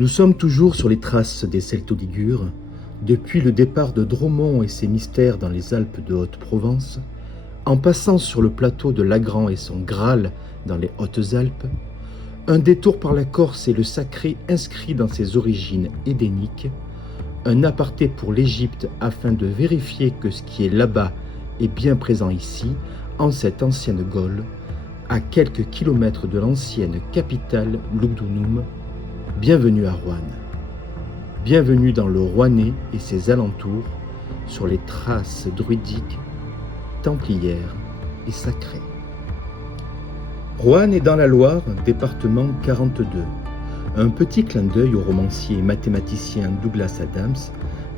Nous sommes toujours sur les traces des Celto-Ligures, depuis le départ de Dromont et ses mystères dans les Alpes de Haute-Provence, en passant sur le plateau de Lagran et son Graal dans les Hautes-Alpes, un détour par la Corse et le sacré inscrit dans ses origines édéniques, un aparté pour l'Égypte afin de vérifier que ce qui est là-bas est bien présent ici, en cette ancienne Gaule, à quelques kilomètres de l'ancienne capitale Lugdunum. Bienvenue à Roanne. Bienvenue dans le Rouennais et ses alentours, sur les traces druidiques, templières et sacrées. Roanne est dans la Loire, département 42. Un petit clin d'œil au romancier et mathématicien Douglas Adams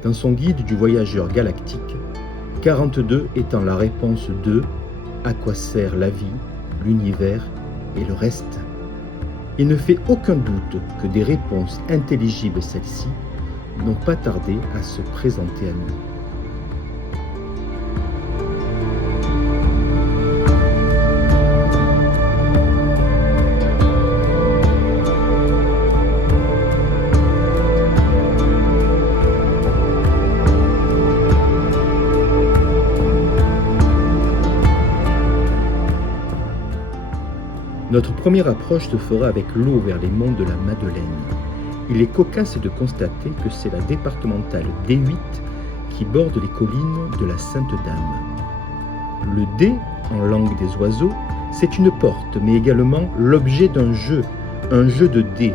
dans son guide du voyageur galactique, 42 étant la réponse de « À quoi sert la vie, l'univers et le reste ?» Il ne fait aucun doute que des réponses intelligibles celles-ci n'ont pas tardé à se présenter à nous. Notre première approche se fera avec l'eau vers les monts de la Madeleine. Il est cocasse de constater que c'est la départementale D8 qui borde les collines de la Sainte-Dame. Le D, en langue des oiseaux, c'est une porte, mais également l'objet d'un jeu, un jeu de dés,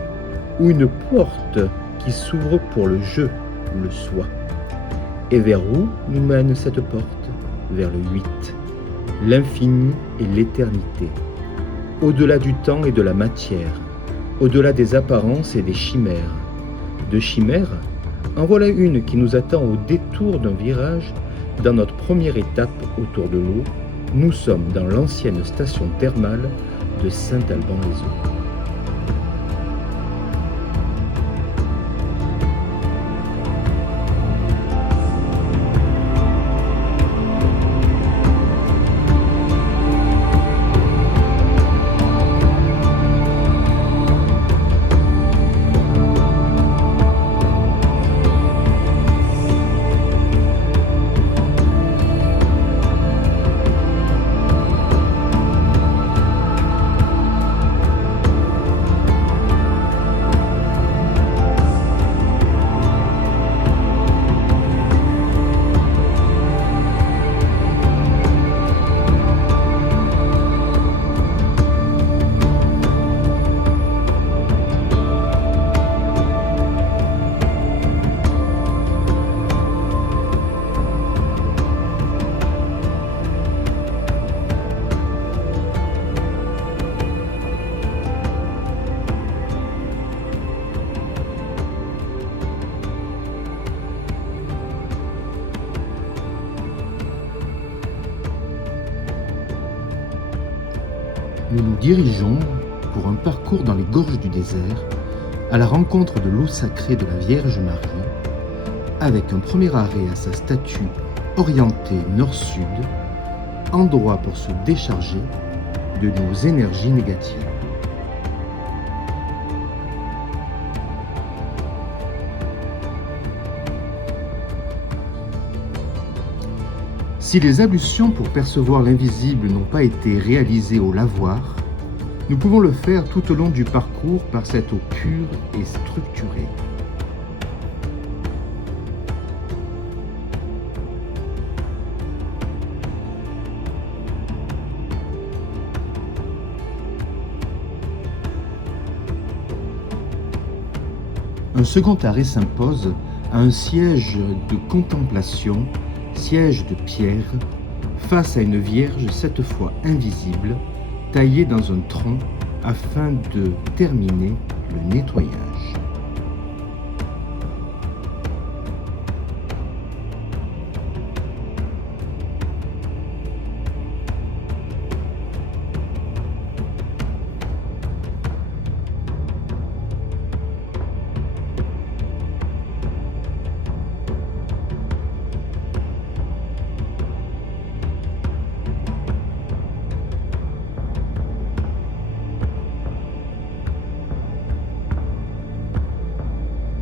ou une porte qui s'ouvre pour le jeu, le soi. Et vers où nous mène cette porte ? Vers le 8, l'infini et l'éternité. Au-delà du temps et de la matière, au-delà des apparences et des chimères. De chimères, en voilà une qui nous attend au détour d'un virage dans notre première étape autour de l'eau. Nous sommes dans l'ancienne station thermale de Saint-Alban-les-Eaux. Nous nous dirigeons pour un parcours dans les gorges du désert, à la rencontre de l'eau sacrée de la Vierge Marie, avec un premier arrêt à sa statue orientée nord-sud, endroit pour se décharger de nos énergies négatives. Si les ablutions pour percevoir l'invisible n'ont pas été réalisées au lavoir, nous pouvons le faire tout au long du parcours par cette eau pure et structurée. Un second arrêt s'impose à un siège de contemplation, siège de pierre, face à une Vierge cette fois invisible, taillée dans un tronc afin de terminer le nettoyage.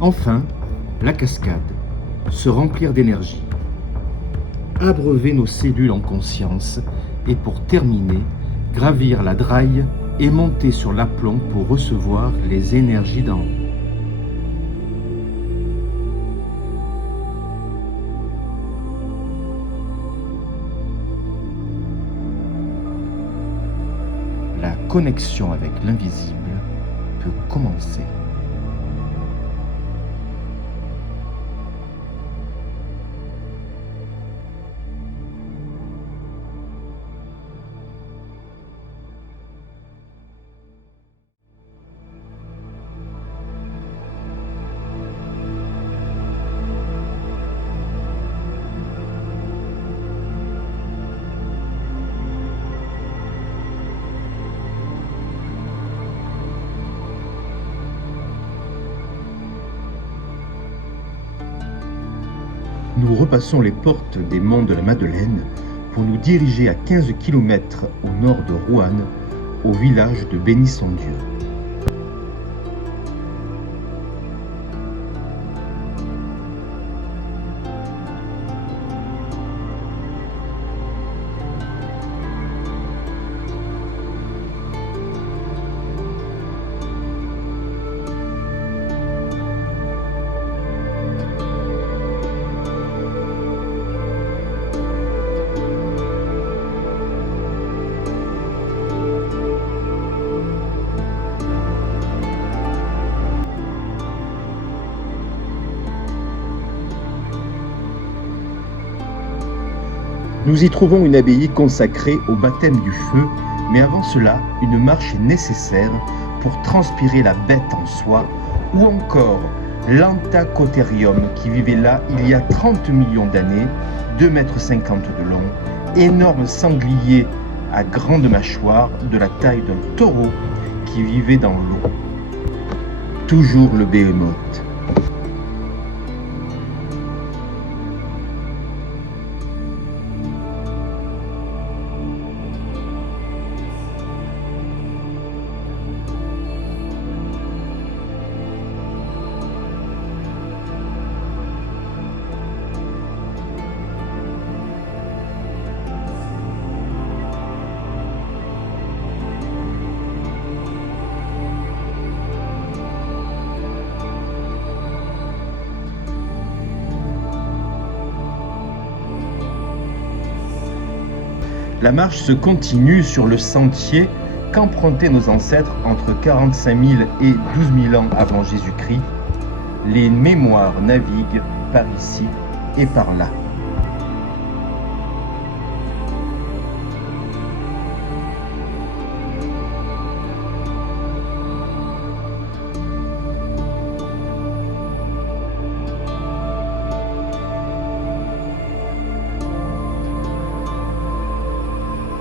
Enfin, la cascade, se remplir d'énergie, abreuver nos cellules en conscience et pour terminer, gravir la draille et monter sur l'aplomb pour recevoir les énergies d'en haut. La connexion avec l'invisible peut commencer. Nous repassons les portes des monts de la Madeleine pour nous diriger à 15 km au nord de Roanne, au village de Bénisson-Dieu. Nous y trouvons une abbaye consacrée au baptême du feu, mais avant cela, une marche est nécessaire pour transpirer la bête en soi, ou encore l'Antacotherium qui vivait là il y a 30 millions d'années, 2,50 m de long, énorme sanglier à grande mâchoire de la taille d'un taureau qui vivait dans l'eau. Toujours le Béhémoth. La marche se continue sur le sentier qu'empruntaient nos ancêtres entre 45 000 et 12 000 ans avant Jésus-Christ. Les mémoires naviguent par ici et par là.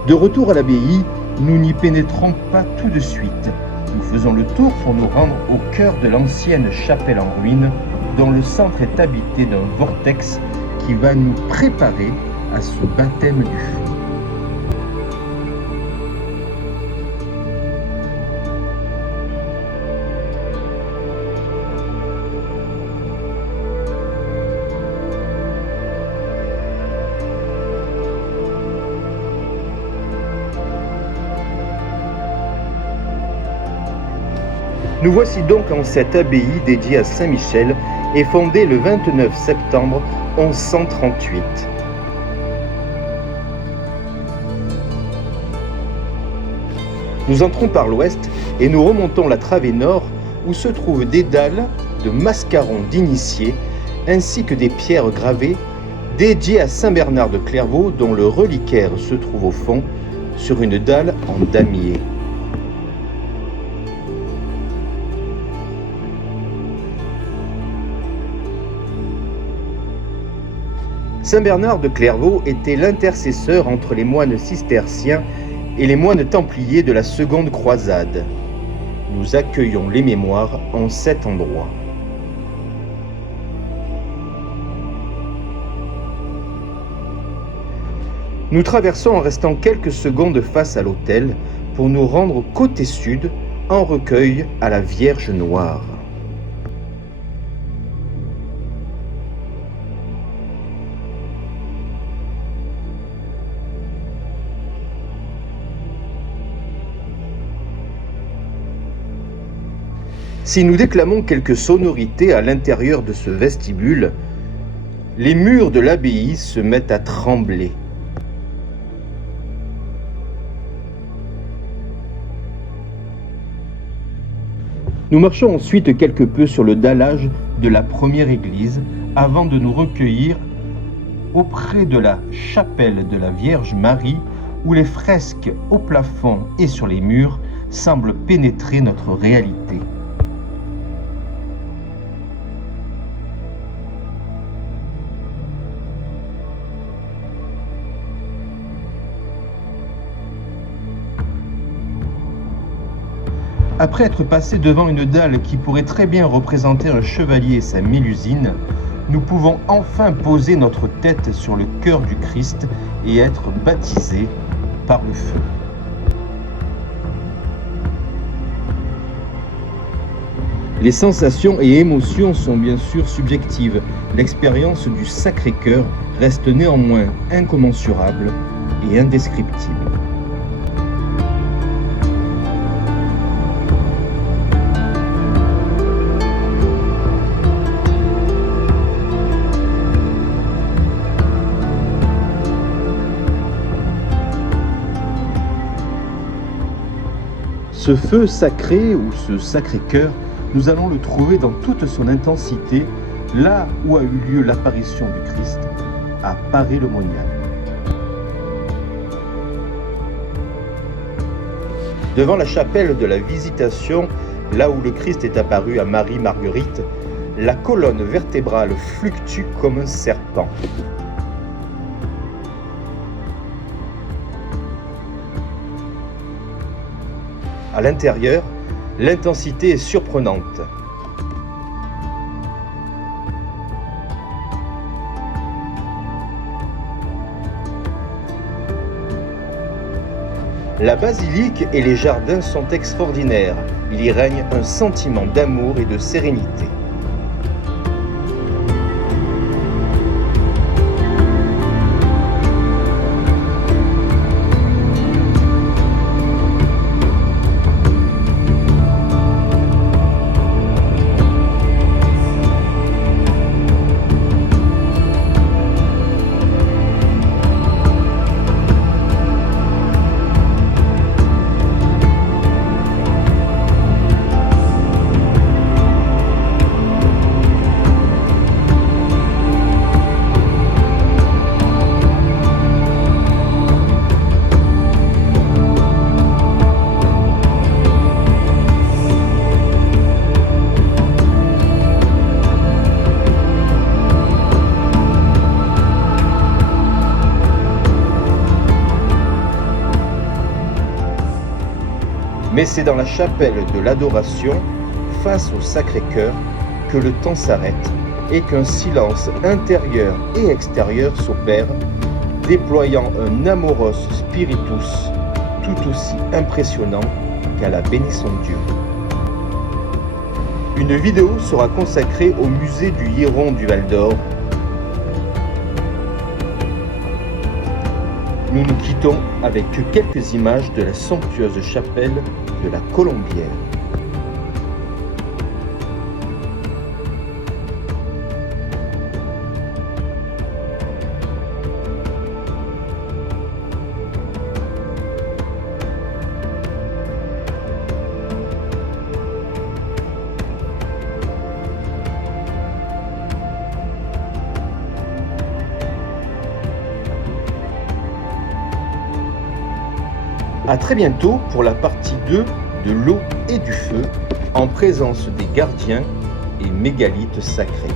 De retour à l'abbaye, nous n'y pénétrons pas tout de suite. Nous faisons le tour pour nous rendre au cœur de l'ancienne chapelle en ruine, dont le centre est habité d'un vortex qui va nous préparer à ce baptême du feu. Nous voici donc en cette abbaye dédiée à Saint Michel et fondée le 29 septembre 1138. Nous entrons par l'ouest et nous remontons la travée nord où se trouvent des dalles de mascarons d'initiés ainsi que des pierres gravées dédiées à Saint Bernard de Clairvaux dont le reliquaire se trouve au fond sur une dalle en damier. Saint Bernard de Clairvaux était l'intercesseur entre les moines cisterciens et les moines templiers de la Seconde Croisade. Nous accueillons les mémoires en cet endroit. Nous traversons en restant quelques secondes face à l'autel pour nous rendre côté sud en recueil à la Vierge Noire. Si nous déclamons quelques sonorités à l'intérieur de ce vestibule, les murs de l'abbaye se mettent à trembler. Nous marchons ensuite quelque peu sur le dallage de la première église avant de nous recueillir auprès de la chapelle de la Vierge Marie où les fresques au plafond et sur les murs semblent pénétrer notre réalité. Après être passé devant une dalle qui pourrait très bien représenter un chevalier et sa mélusine, nous pouvons enfin poser notre tête sur le cœur du Christ et être baptisés par le feu. Les sensations et émotions sont bien sûr subjectives. L'expérience du Sacré-Cœur reste néanmoins incommensurable et indescriptible. Ce feu sacré ou ce Sacré-Cœur, nous allons le trouver dans toute son intensité, là où a eu lieu l'apparition du Christ, à Paray-le-Monial. Devant la chapelle de la Visitation, là où le Christ est apparu à Marie-Marguerite, la colonne vertébrale fluctue comme un serpent. À l'intérieur, l'intensité est surprenante. La basilique et les jardins sont extraordinaires. Il y règne un sentiment d'amour et de sérénité. Mais c'est dans la chapelle de l'adoration, face au Sacré-Cœur, que le temps s'arrête et qu'un silence intérieur et extérieur s'opère, déployant un amoros spiritus tout aussi impressionnant qu'à la bénisson Dieu. Une vidéo sera consacrée au musée du Hiéron du Val d'Or. Nous nous quittons avec quelques images de la somptueuse chapelle de la Colombière. A très bientôt pour la partie 2 de l'eau et du feu, en présence des gardiens et mégalithes sacrés.